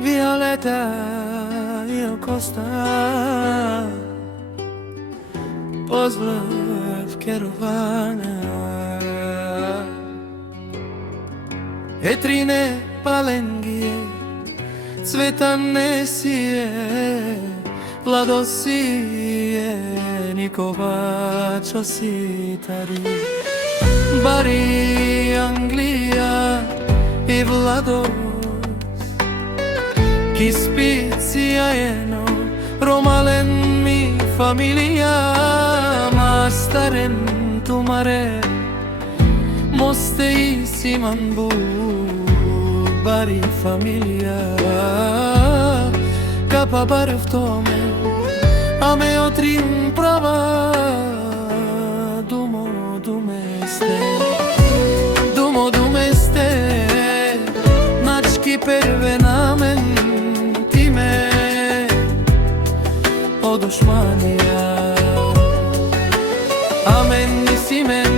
Violeta io Costa, pozdrav Kerovana, Etrine Palengije, Cvetan Nesije, Vladosije, Nikovačo Sitari, Bari Anglija i Vlados, Kispicija jeno, Romalen mi familija, Mastaren tumare, Moste i Simanbu, Bari familija, Kapa bar v tome, a me otrin prava, Dumo dumeste, Dumo dumeste, Nački perve namen, o dušmanija, amen nisi men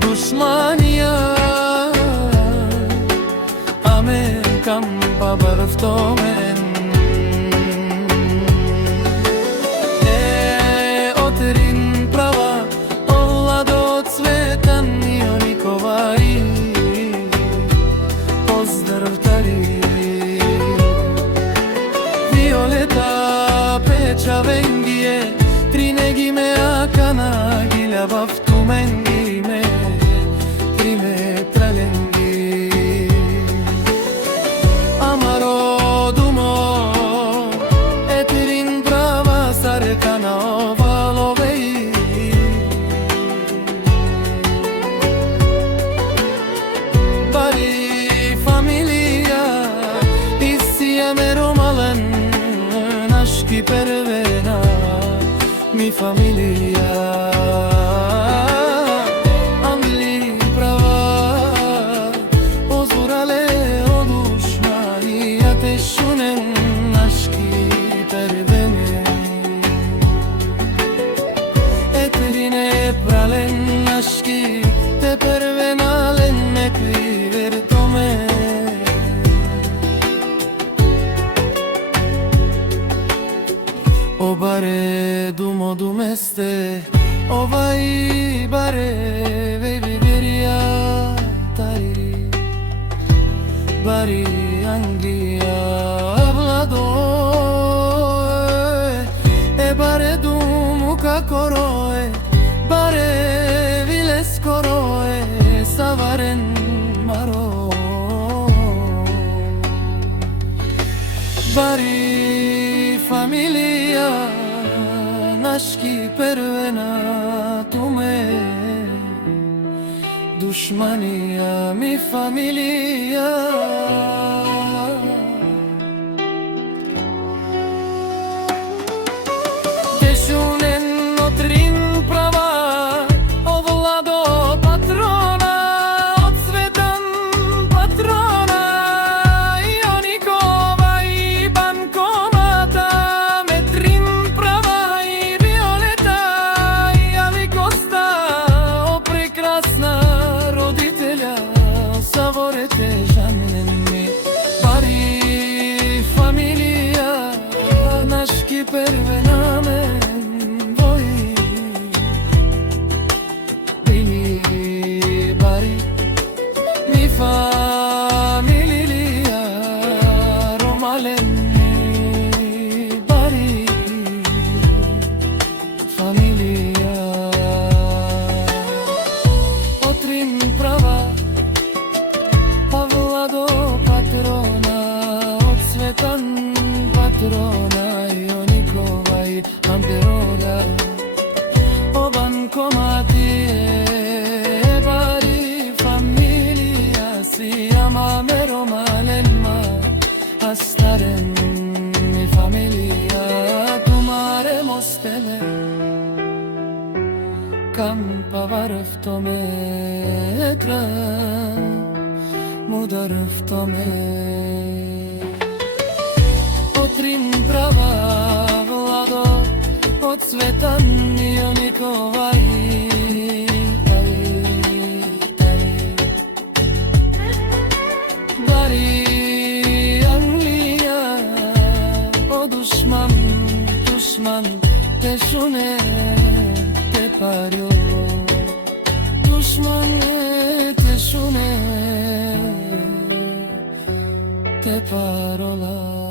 dušmanija, amen kam pa bar v tomen. Otrin prava, ovlado Cvetan io Nikovaj, pozdrav tari, Violeta Čavengije, Trinegime akana, Gilja baftumengime, Trime tralengi, Amaro dumo, Eterin prava sarkana ovalovei, Bari familija, Isijeme Romalen, Naški pervena, mi familija, Angli prava, ozurale o dušmanija, te šunen naški pervene, Eterine pralen naški, te pervenalen nekvi vertome. O bare dumo dumeste, ovaj bare vevi veria tari, Bari Anglija vlado, bare dumu kakoroe, bare vile skoroe, savaren maro, Bari familija, Naški pervena tume, dušmanija mi familija. Tešunen otrin prava, ovlado patrona, od Cvetan patrona, io Nikova i bankomata, Metrin prava i Violeta i Ali Costa, o prekrasna roditelja, savorete žaneni, Bari familija, Naški pervenamen, voji, Bili Bari, mi familija, Romaleni, Bari familija, Otrin prava, Vlado patrona, od Cvetan patrona, io Nikovaj amperoda, o bankomatije, Bari familija, Sijama me Romalenma, Astaren mi familija, Tumare mostele, Kampa var v tome etra, Mudar v tome. од света Миониковај. Dushman te shune te pario, dushman te shune te parola.